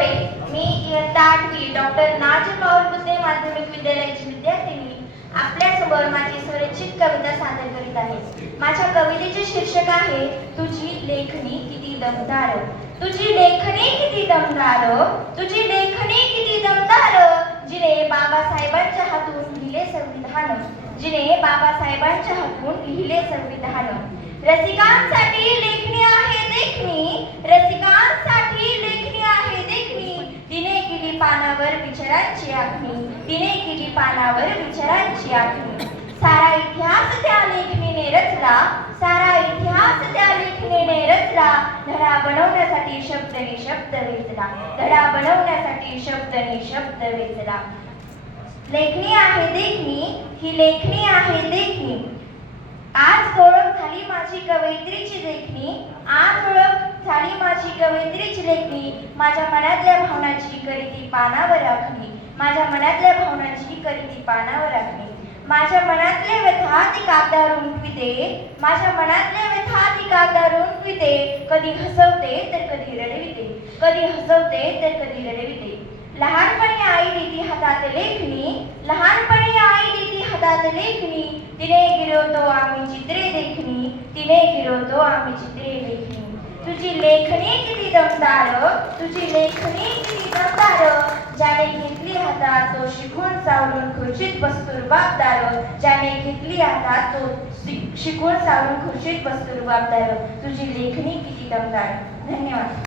नमस्कार. मी इयत्ता 8वी डॉक्टर नाजपाऊल बुद्धे माध्यमिक विद्यालयाची विद्यार्थिनी आपल्यासमोर माझी स्वरचित कविता सादर करीत आहे. माझ्या कवितेचे शीर्षक आहे तुझी लेखणी किती दमदार. तुझी लेखणी किती दमदार, तुझी लेखणी किती दमदार. जिने बाबासाहेबांच्या हातून लिहिले संविधान, जिने बाबासाहेबांच्या हातून लिहिले संविधान. रसिकांसाठी लेखणी आहे देखणी, रसिकांसाठी लेखणी आहे देखणी. तिने केली पानावर विचारांची आखणी, तिने केली पानावर विचारांची आखणी. सारा इतिहास त्या लेखणीने रचला, सारा इतिहास त्या लेखणीने रचला. धडा बनवण्यासाठी शब्दने शब्द वेचला, धडा बनवण्यासाठी शब्दने शब्द वेचला. लेखणी आहे देखणी, ही लेखणी आहे देखणी. आज ओळख झाली माझी कवयित्रीची लेखणी, आज ओळख झाली माझी कवयित्रीची लेखणी. माझ्या मनातल्या भावनाची करीती पानावर आखणी, माझ्या मनातल्या भावनाची करीती पानावर आखणी. माझ्या मनातले व्यथा ती कागदावर उमटविते, माझ्या मनातले व्यथा ती कागदावर उमटविते. कधी हसवते तर कधी रडविते, कधी हसवते तर कधी रडविते. लहानपणी आई देती हातात लेखणी, लहानपणी आई देती हातात लेखणी. तिने गिरवतो आम्ही चित्रे देखणी, तिने गिरवतो आम्ही चित्रे देखणी. तुझी लेखणी किती दमदार, तुझी लेखणी किती दमदार. ज्याने घेतली हातात तो शिकून सावरून खुर्चीत बसतो रुबाबदार, ज्याने घेतली हातात तो शिकून सावरून खुर्चीत बसतो रुबाबदार. तुझी लेखणी किती दमदार. धन्यवाद.